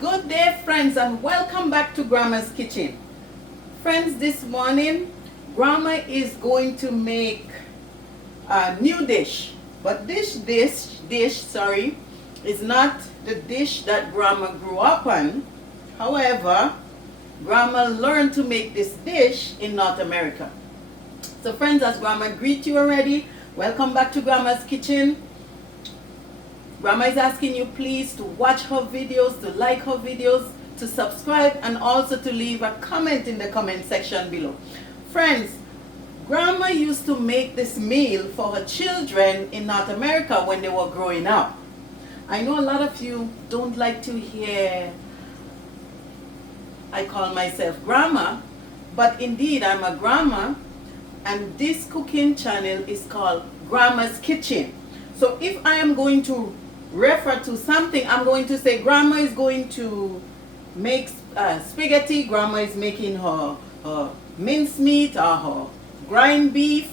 Good day, friends, and welcome back to Grandma's Kitchen. Friends, this morning Grandma is going to make a new dish, but this dish, is not the dish that Grandma grew up on. However, Grandma learned to make this dish in North America. So friends, as Grandma greet you already, welcome back to Grandma's Kitchen. Grandma is asking you please to watch her videos, to like her videos, to subscribe, and also to leave a comment in the comment section below. Friends, Grandma used to make this meal for her children in North America when they were growing up. I know a lot of you don't like to hear I call myself Grandma, but indeed I'm a grandma, and this cooking channel is called Grandma's Kitchen. So if I am going to refer to something, I'm going to say Grandma is going to make spaghetti, Grandma is making her mincemeat or her grind beef.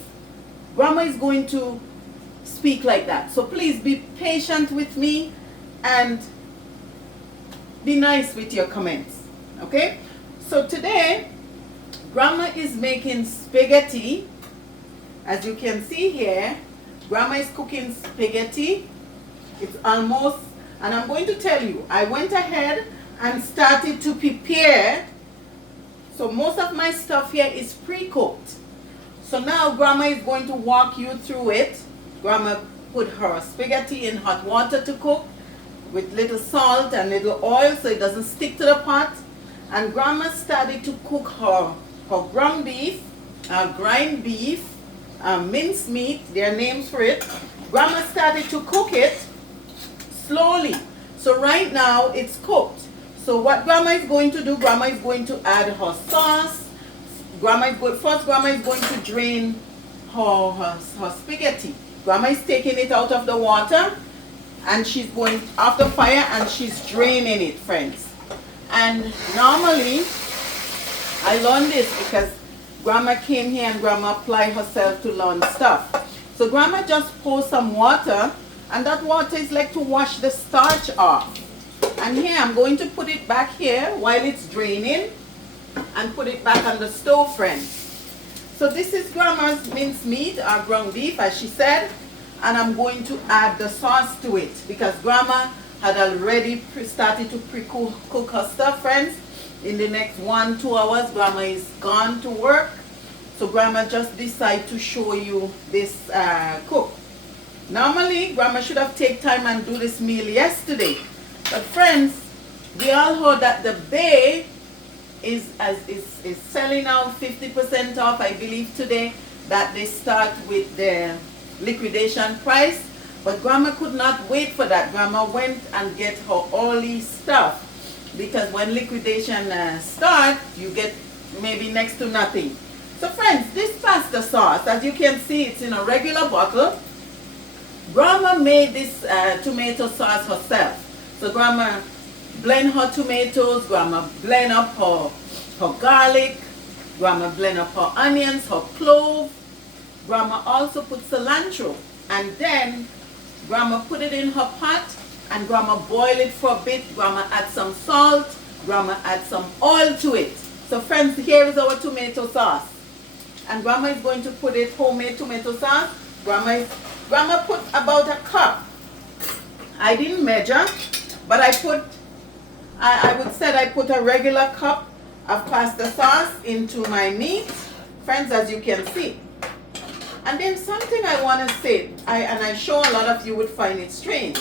Grandma is going to speak like that. So please be patient with me and be nice with your comments. Okay? So today, Grandma is making spaghetti. As you can see here, Grandma is cooking spaghetti. It's almost, and I'm going to tell you, I went ahead and started to prepare. So most of my stuff here is pre-cooked. So now Grandma is going to walk you through it. Grandma put her spaghetti in hot water to cook with little salt and little oil so it doesn't stick to the pot. And Grandma started to cook her ground beef, grind beef, minced meat, there are names for it. Grandma started to cook it slowly. So right now it's cooked. So what Grandma is going to do, Grandma is going to add her sauce. Grandma is going to drain her spaghetti. Grandma is taking it out of the water and she's going off the fire and she's draining it, friends. And normally, I learned this because Grandma came here and Grandma applied herself to learn stuff. So Grandma just pour some water, and that water is like to wash the starch off. And here I'm going to put it back here while it's draining and put it back on the stove, friends. So this is Grandma's mincemeat or ground beef, as she said, and I'm going to add the sauce to it because Grandma had already started to pre-cook her stuff, friends. In the next 1-2 hours, Grandma is gone to work. So Grandma just decided to show you this cook. Normally, Grandma should have taken time and do this meal yesterday. But friends, we all heard that the Bay is selling out 50% off, I believe today, that they start with the liquidation price. But Grandma could not wait for that. Grandma went and get her early stuff because when liquidation starts, you get maybe next to nothing. So friends, this pasta sauce, as you can see, it's in a regular bottle. Grandma made this tomato sauce herself. So Grandma blend her tomatoes, Grandma blend up her garlic, Grandma blend up her onions, her clove. Grandma also put cilantro, and then Grandma put it in her pot and Grandma boil it for a bit. Grandma add some salt, Grandma add some oil to it. So friends, here is our tomato sauce. And Grandma is going to put it homemade tomato sauce. Grandma put about a cup. I didn't measure, but I would say I put a regular cup of pasta sauce into my meat, friends, as you can see. And then something I want to say, and I'm sure a lot of you would find it strange.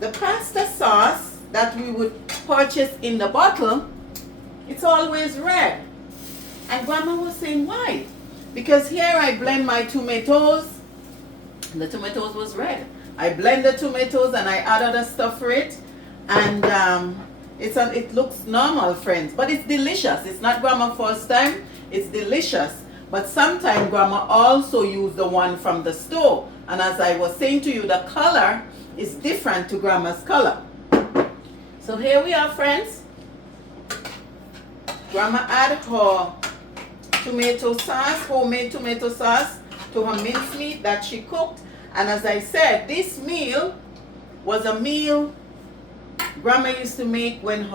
The pasta sauce that we would purchase in the bottle, it's always red. And Grandma was saying, why? Because here I blend my tomatoes, and the tomatoes was red. I blend the tomatoes and I add other stuff for it, and it looks normal, friends, but it's delicious. It's not Grandma's first time, it's delicious. But sometimes Grandma also used the one from the store, and as I was saying to you, the color is different to Grandma's color. So here we are, friends. Grandma add her tomato sauce, homemade tomato sauce, to her mincemeat that she cooked. And as I said, this meal was a meal Grandma used to make when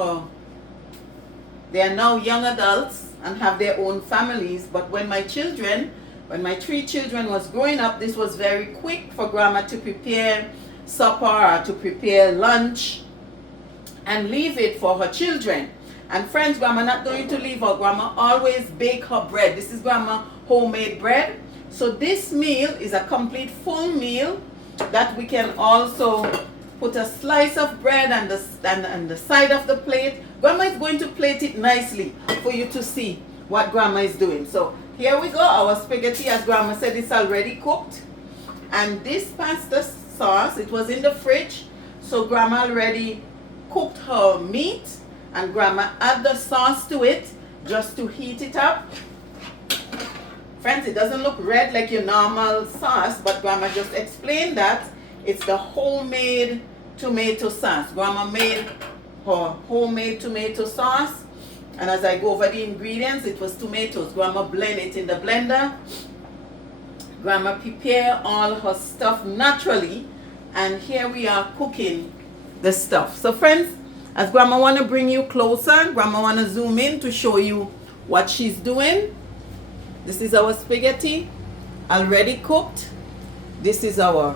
they are now young adults and have their own families. But when my 3 children was growing up, this was very quick for Grandma to prepare supper or to prepare lunch and leave it for her children. And friends, Grandma not going to leave her. Grandma always bake her bread. This is Grandma homemade bread. So this meal is a complete full meal that we can also put a slice of bread and the side of the plate. Grandma is going to plate it nicely for you to see what Grandma is doing. So here we go. Our spaghetti, as Grandma said, is already cooked. And this pasta sauce, it was in the fridge. So Grandma already cooked her meat. And Grandma add the sauce to it just to heat it up. Friends, it doesn't look red like your normal sauce, but Grandma just explained that it's the homemade tomato sauce. Grandma made her homemade tomato sauce. And as I go over the ingredients, it was tomatoes. Grandma blend it in the blender. Grandma prepare all her stuff naturally. And here we are cooking the stuff. So friends, as Grandma want to bring you closer, Grandma want to zoom in to show you what she's doing. This is our spaghetti, already cooked. This is our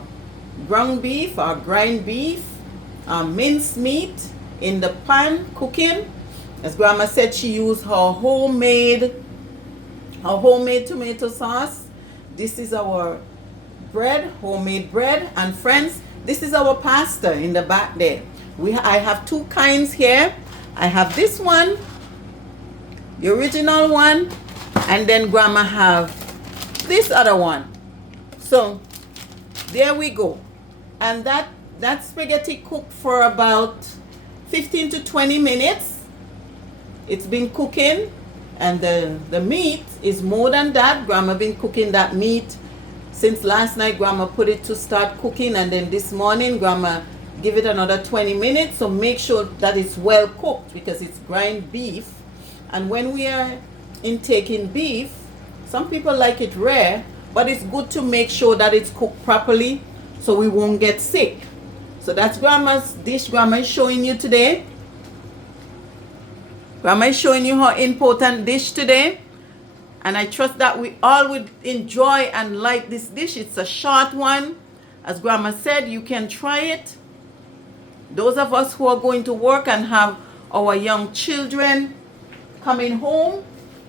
ground beef, our grind beef, our minced meat in the pan cooking. As Grandma said, she used her homemade tomato sauce. This is our bread, homemade bread. And friends, this is our pasta in the back there. I have 2 kinds here. I have this one, the original one, and then Grandma have this other one. So there we go. And that spaghetti cooked for about 15 to 20 minutes. It's been cooking, and the meat is more than that. Grandma been cooking that meat since last night. Grandma put it to start cooking, and then this morning Grandma give it another 20 minutes. So make sure that it's well cooked because it's grind beef. And when we are intaking beef, some people like it rare, but it's good to make sure that it's cooked properly so we won't get sick. So that's Grandma's dish. Grandma is showing you today. Grandma is showing you her important dish today. And I trust that we all would enjoy and like this dish. It's a short one. As Grandma said, you can try it. Those of us who are going to work and have our young children coming home,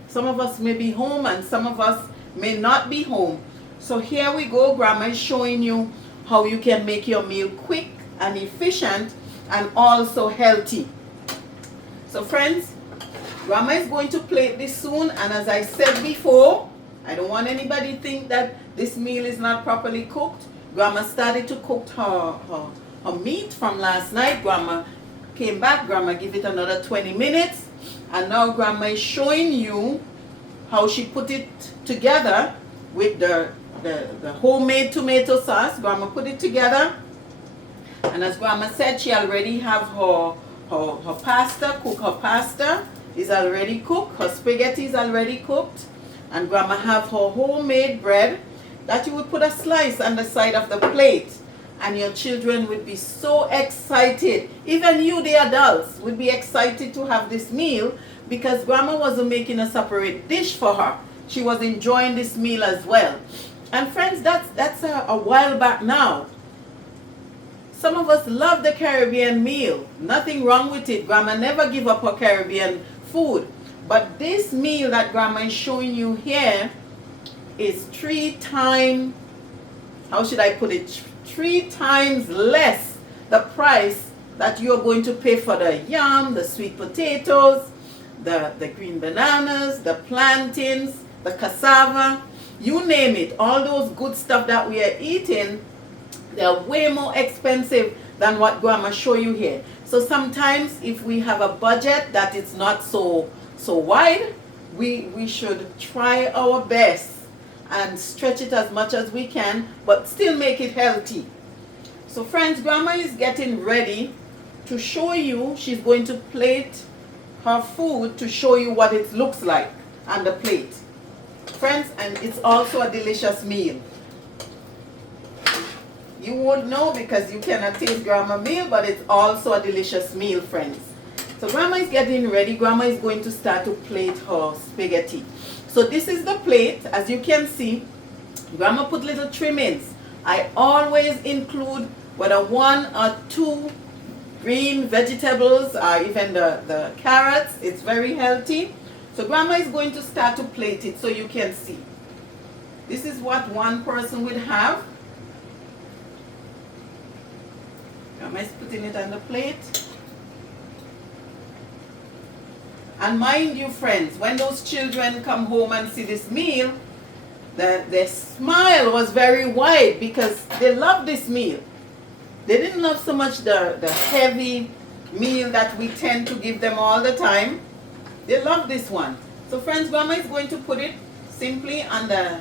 some of us may be home and some of us may not be home. So here we go. Grandma is showing you how you can make your meal quick and efficient and also healthy. So friends, Grandma is going to plate this soon. And as I said before, I don't want anybody to think that this meal is not properly cooked. Grandma started to cook her meat from last night. Grandma came back. Grandma give it another 20 minutes. And now Grandma is showing you how she put it together with the homemade tomato sauce. Grandma put it together. And as Grandma said, she already have her pasta, cook her pasta is already cooked. Her spaghetti is already cooked. And Grandma have her homemade bread that you would put a slice on the side of the plate. And your children would be so excited. Even you, the adults, would be excited to have this meal because Grandma wasn't making a separate dish for her. She was enjoying this meal as well. And friends, that's a while back now. Some of us love the Caribbean meal. Nothing wrong with it. Grandma never give up her Caribbean food. But this meal that Grandma is showing you here is 3 times, how should I put it? 3 times less the price that you're going to pay for the yam, the sweet potatoes, the green bananas, the plantains, the cassava, you name it. All those good stuff that we are eating, they're way more expensive than what Grandma show you here. So sometimes if we have a budget that it's not so wide, we should try our best and stretch it as much as we can, but still make it healthy. So friends, Grandma is getting ready to show you. She's going to plate her food to show you what it looks like on the plate. Friends, and it's also a delicious meal. You won't know because you cannot taste grandma meal, but it's also a delicious meal, friends. So grandma is getting ready. Grandma is going to start to plate her spaghetti. So this is the plate. As you can see, grandma put little trimmings. I always include whether 1 or 2 green vegetables or even the carrots. It's very healthy. So grandma is going to start to plate it so you can see. This is what one person would have. Grandma is putting it on the plate. And mind you, friends, when those children come home and see this meal, their smile was very wide because they love this meal. They didn't love so much the heavy meal that we tend to give them all the time. They love this one. So friends, grandma is going to put it simply on the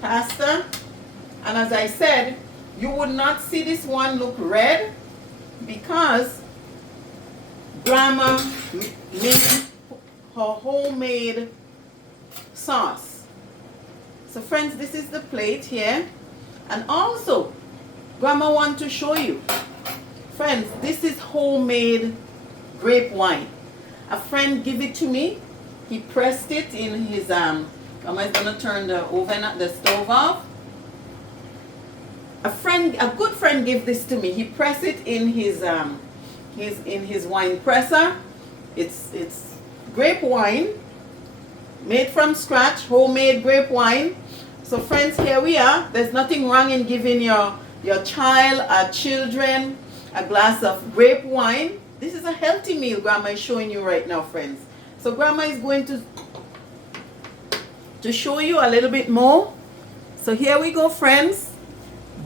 pasta. And as I said, you would not see this one look red because grandma made her homemade sauce. So friends, this is the plate here. And also, grandma want to show you. Friends, this is homemade grape wine. A friend gave it to me. He pressed it in his, grandma is gonna turn the stove off. A good friend gave this to me. He pressed it in his wine presser. It's grape wine, made from scratch, homemade grape wine. So friends, here we are. There's nothing wrong in giving your child or children a glass of grape wine. This is a healthy meal grandma is showing you right now, friends. So grandma is going to show you a little bit more. So here we go, friends.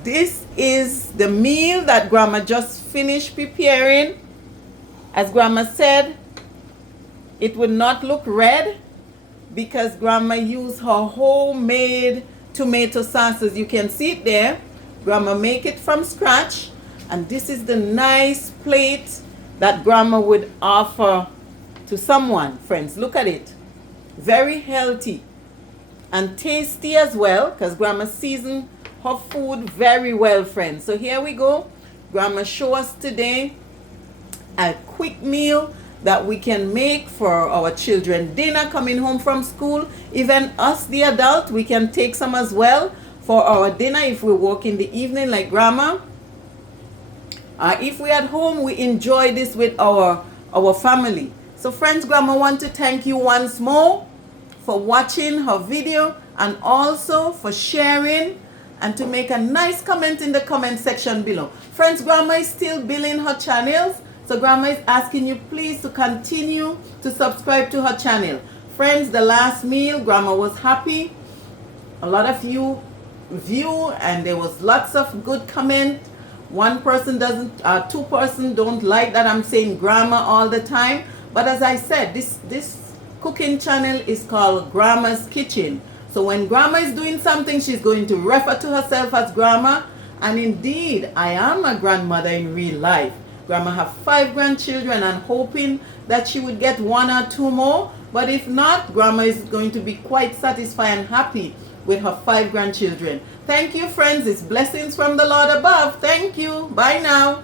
This is the meal that grandma just finished preparing. As grandma said, it would not look red because grandma used her homemade tomato sauce. As you can see it there, grandma make it from scratch. And this is the nice plate that grandma would offer to someone. Friends, look at it. Very healthy and tasty as well because grandma seasoned her food very well, friends. So here we go. Grandma show us today a quick meal that we can make for our children dinner coming home from school. Even us, the adult, we can take some as well for our dinner if we work in the evening like grandma. If we're at home, we enjoy this with our family. So friends, grandma want to thank you once more for watching her video and also for sharing and to make a nice comment in the comment section below. Friends, grandma is still building her channels. So grandma is asking you please to continue to subscribe to her channel. Friends, the last meal, grandma was happy. A lot of you view and there was lots of good comment. One person doesn't, 2 persons don't like that I'm saying grandma all the time. But as I said, this cooking channel is called Grandma's Kitchen. So when grandma is doing something, she's going to refer to herself as grandma. And indeed, I am a grandmother in real life. Grandma have 5 grandchildren and hoping that she would get 1 or 2 more. But if not, grandma is going to be quite satisfied and happy with her 5 grandchildren. Thank you, friends. It's blessings from the Lord above. Thank you. Bye now.